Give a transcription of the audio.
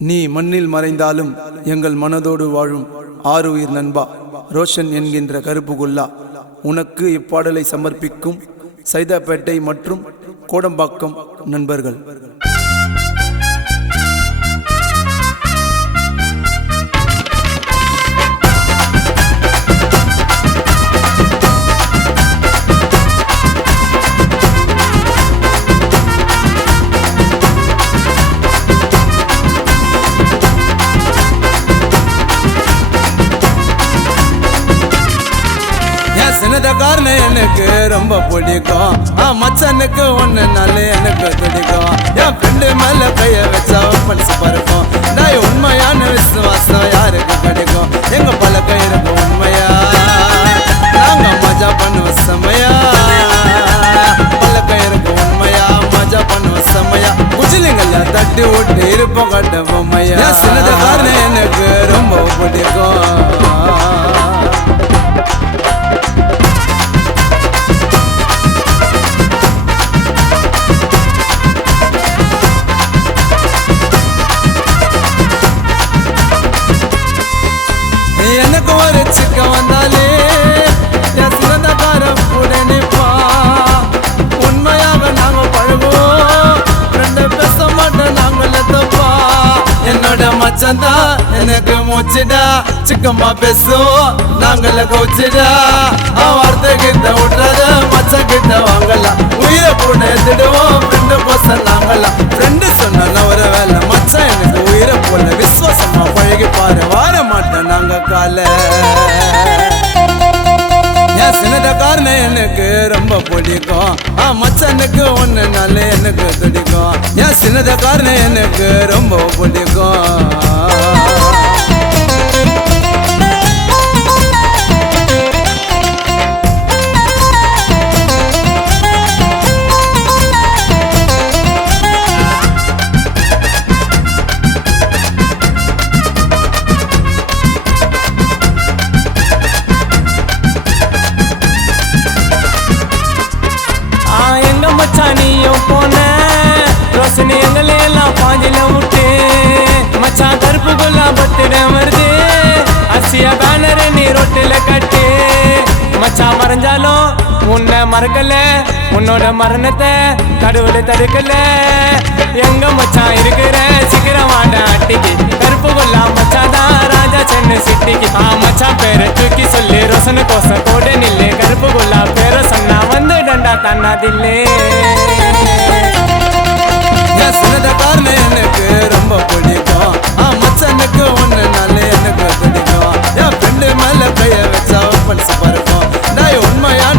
நீ மண்ணில் மறைந்தாலும் எங்கள் மனதோடு வாழும் ஆருயிர் நண்பா ரோஷன் என்கின்ற கருப்புகுல்லா உனக்கு இப்பாடலை சமர்ப்பிக்கும் சைதாப்பேட்டை மற்றும் கோடம்பாக்கம் நண்பர்கள். சின்னதக்காரனு எனக்கு ரொம்ப பிடிக்கும், மச்சனுக்கு ஒன்னுனாலே எனக்கு பிடிக்கும். என் ஃப்ரெண்டு மேல கைய வச்சா மனசு பறக்கும். நான் உண்மையான விசுவாசம் யாருக்கு கிடைக்கும்? எங்க பழக்கம் இருக்கு உண்மையா, நாங்க மஜா பண்ணுவோம் செமையா. பழக்கம் இருக்கு உண்மையா, மஜா பண்ணுவோம் செமையா. குஜிலிங்கல்ல தட்டி விட்டு இருப்போம் கட்ட பொம்மையா. சின்னதக்காரனு எனக்கு ரொம்ப பிடிக்கும். எனக்கு ஒரு சிக்க வந்தாலே என் சிறந்தக்காரன் கூட நிற்பா. உண்மையாக நாங்க பழகுவோம், ரெண்டு பேச மாட்டோம் நாங்கள தப்பா. என்னோட மச்சந்தா எனக்கு மூச்சுடா, சிக்கம்மா பேசுவோம் நாங்கள கோச்சுடா. வார்த்தை கிட்ட விட்றாத மச்சன் கிட்ட வாங்கலாம், உயிரை கூட எடுத்துடுவோம் ஃப்ரெண்டு போச நாங்கலாம். ஃப்ரெண்டு சொன்ன ஒரு வேலை மச்சன் எனக்கு உயிரை போல விசுவாசமா பழகி பாரு, வார மாட்டேன் நாங்க கால. என் சின்னதக்காரனு எனக்கு ரொம்ப பிடிக்கும், மச்சனுக்கு ஒன்னுனாலே எனக்கு பிடிக்கும். என் சின்னதக்காரனு எனக்கு ரொம்ப பிடிக்கும். நீயும் போன ரோஷனி எங்களை எல்லாம் பாஞ்சில விட்டு மச்சான் கருப்புக்குள்ள பத்திட வருது. அரிசியா பேனர் நீ ரொட்டில கட்டு மச்சான் மறைஞ்சாலும் உன்னை மறக்கல, உன்னோட மரணத்தை கடவுள் தடுக்கல. எங்க மச்சான் இருக்கிற சீக்கிரம் வாட அட்டிக்கு, கருப்புக்குள்ள மச்சாதான் ராஜா சென்னை சிட்டிக்கு. மச்சான் பேரை தூக்கி சொல்லி ரோஷனு கோசம் கூட நில்லு, கருப்புக்குள்ள பேரை சொன்னா வந்து டண்டா தன்னாதில்லே. என் சின்னதக்காரனு எனக்கு ரொம்ப பிடிக்கும், மச்சனுக்கு ஒன்னுனாலே எனக்கு பிடிக்கும். என் ஃப்ரெண்டு மேல கைய வச்சா மனசு பறக்கும். நான் உண்மையான